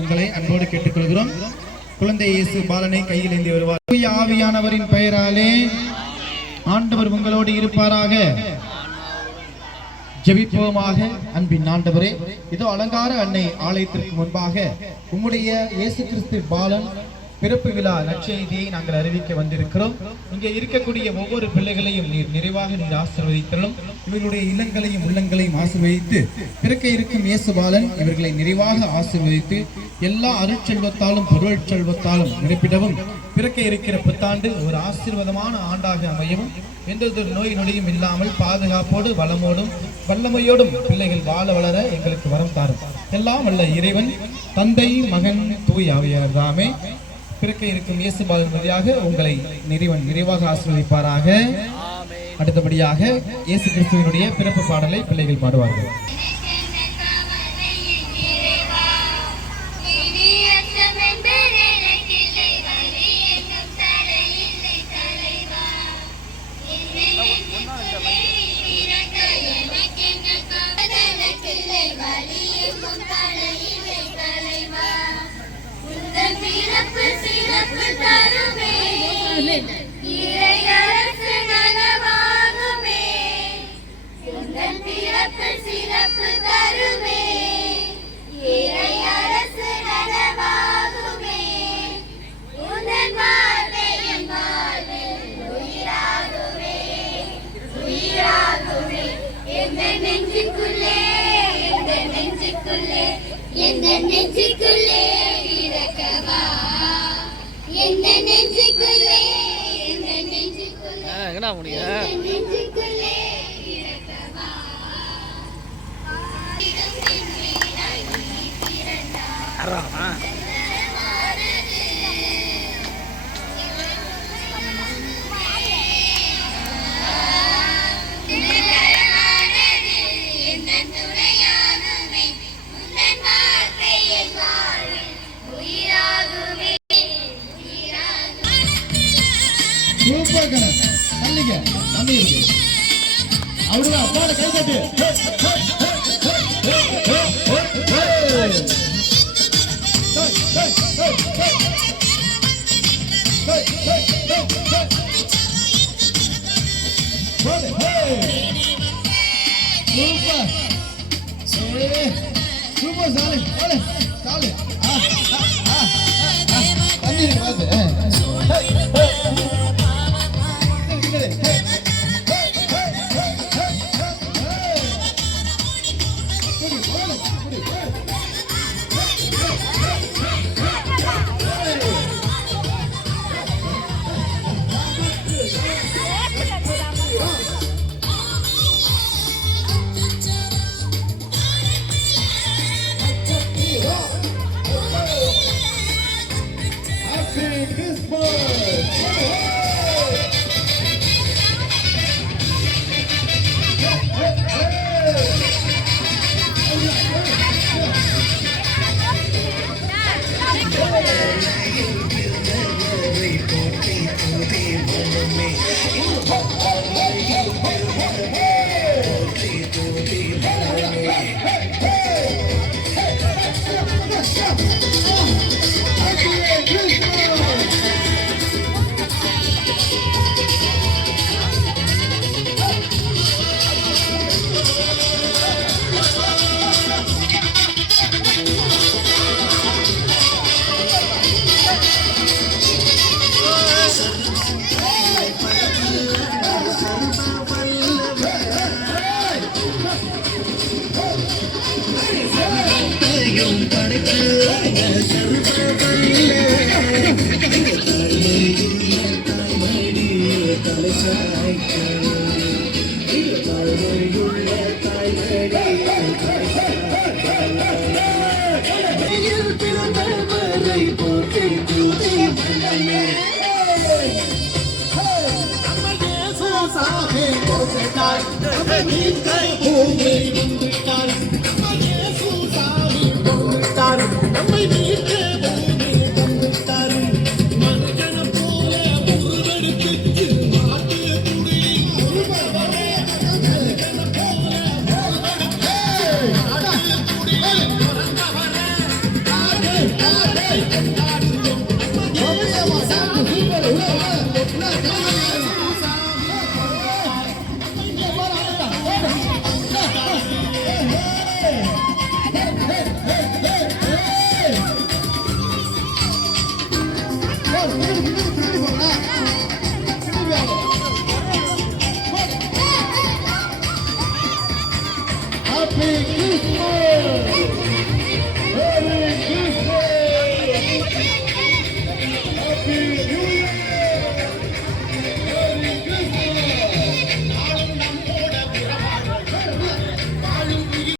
உங்களை அன்போடு கேட்டுக்கொள்கிறோம். குழந்தை இயேசு பாலனை கையில் ஏந்தி வருவார். தூய ஆவியானவரின் பெயராலே ஆண்டவர் உங்களோடு இருப்பாராக. ஜெபிப்போமாக அன்பின் ஆண்டவரே. இதோ அலங்கார அன்னை ஆலயத்திற்கு முன்பாக உம்முடைய இயேசு கிறிஸ்து பாலன் பிறப்பு விழா நற்செய்தியை நாங்கள் அறிவிக்க வந்திருக்கிறோம். இங்கே இருக்கக்கூடிய ஒவ்வொரு பிள்ளைகளையும் நீர் நிறைவாக நீர் ஆசிர்வதித்தலும் இவர்களுடைய இல்லங்களையும் உள்ளங்களையும் ஆசீர்வதித்து பிறக்க இருக்கும் இயேசுபாலன் இவர்களை நிறைவாக ஆசிர்வதித்து எல்லா அருட்செல்வத்தாலும் பொருள் செல்வத்தாலும் நிரப்பிடவும் பிறக்க இருக்கிற புத்தாண்டு ஒரு ஆசீர்வாதமான ஆண்டாக அமையவும் எந்த ஒரு நோய் நொடியும் இல்லாமல் பாதுகாப்போடு வளமோடும் வல்லமையோடும் பிள்ளைகள் வாழ வளர எங்களுக்கு வரம் தாரும். எல்லாம் வல்ல இறைவன் தந்தை மகன் தூய் ஆவியார் தாமே பிறக்க இருக்கும் இயேசு பாதன் வழியாக உங்களை நிறைவன் நிறைவாக ஆசீர்வதிப்பாராக. அடுத்தபடியாக இயேசு கிறிஸ்துவனுடைய பிறப்பு பாடலை பிள்ளைகள் பாடுவார்கள். நெஞ்சுக்குள்ளே எந்த நெஞ்சுக்குள்ளே எந்த நெஞ்சுக்குள்ளே இறக்கவா எந்த நெஞ்சுக்குள்ளே எந்த நெஞ்சுக்குள்ளே சூப்பர் சூப்பர் சாலி சாலி சாலி ஆ ஆ ஆ பார்த்து to be lonely. Hey, hey, hey. Hey!